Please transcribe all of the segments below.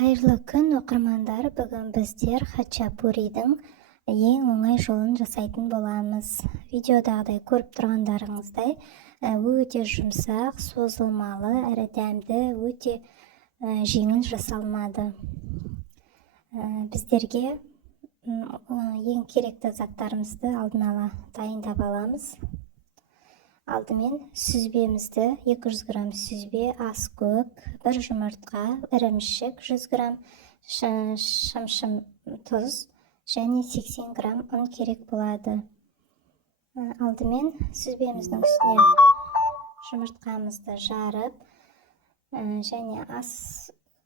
Қайырлы күн оқырмандар, бүгін біздер хачапуридің ең оңай жолын жасайтын боламыз. Видеодағыдай көріп тұрғандарыңыздай өте жұмсақ, созылмалы, әрі дәмді, өте жеңіл жасалынады. Біздерге ең керекті заттарымызды алдын ала дайындап аламыз. Алдымен сүзбемізді 200 грамм сүзбе, ас көк, 1 жұмыртқа, ірімшік 100 грамм, шымшым тұз және 80 грамм ұн керек болады. Алдымен сүзбеміздің үстіне жұмыртқамызды жарып, және ас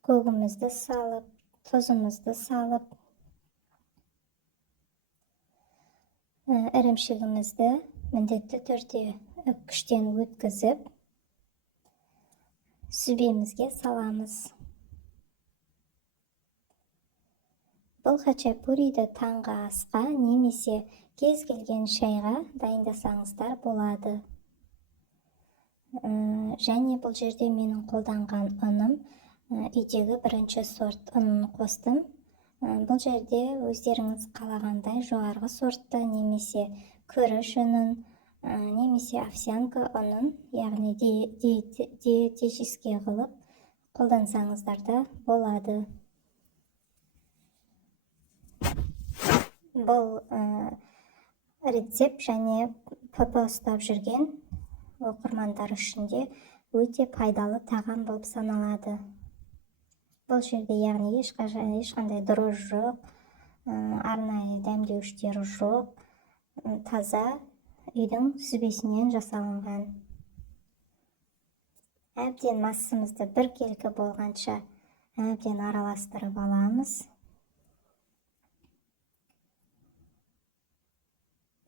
көгімізді салып, тұзымызды салып, ірімшігімізді міндетті түрде күштен өткізіп, сүзбемізге саламыз. Бұл хачапуриді таңғы асқа немесе кез келген шайға дайындасаңыздар болады. Және бұл жерде менің қолданған ұным үйдегі бірінші сорт ұнын қостым. Бұл жерде өздеріңіз қалағандай жоғарғы сортты немесе күріш ұнын, немесе овсянка ұнын, яғни диетический қылып қолдансаңыздар да болады. Бұл рецепт және ПП ұстап жүрген оқырмандар үшін де өте пайдалы тағам болып саналады. Бұл жерде яғни ешқандай дрожж жоқ, арнайы дәмдеуіштер жоқ, таза үйдің сүзбесінен жасалынған. Әбден массамызды біркелкі болғанша әбден араластырып аламыз.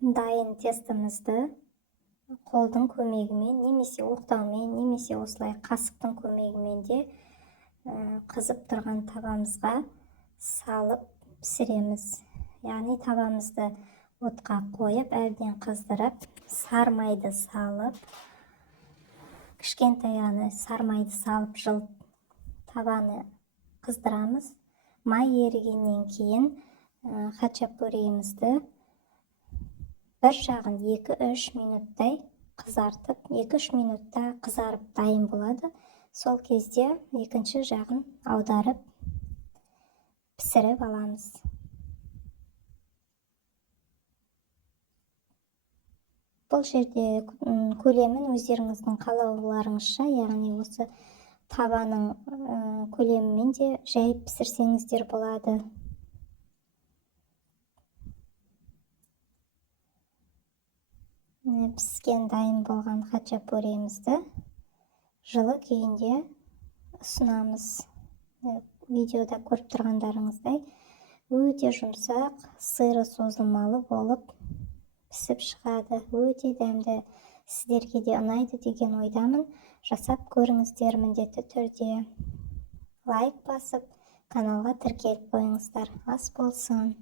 Дайын тестімізді қолдың көмегімен, немесе оқтаумен, немесе осылай қасықтың көмегімен де қызып тұрған табамызға салып пісіреміз. Яғни табамызды отқа қойып, әбден қыздырып, сармайды салып, кішкентай ғана сармайды салып табаны қыздырамыз. Май ерігеннен кейін хачапуриімізді бір жағын 2-3 минуттай қызартып, 2-3 минутта қызарып дайын болады. Сол кезде екінші жағын аударып пісіріп аламыз. Бұл жерде көлемін өздеріңіздің қалауларыңызша, яғни осы табаның көлемімен де жайып пісірсеңіздер болады. Піскен дайын болған хачапуриімізді жылы күйінде ұсынамыз. Видеода көріп тұрғандарыңыздай өте жұмсақ, сыры созылмалы болып пісіп шығады. Өте дәмді, сіздерге де ұнайды деген ойдамын. Жасап көріңіздер, міндетті түрде лайк басып, каналға тіркеліп қойыңыздар. Ас болсын!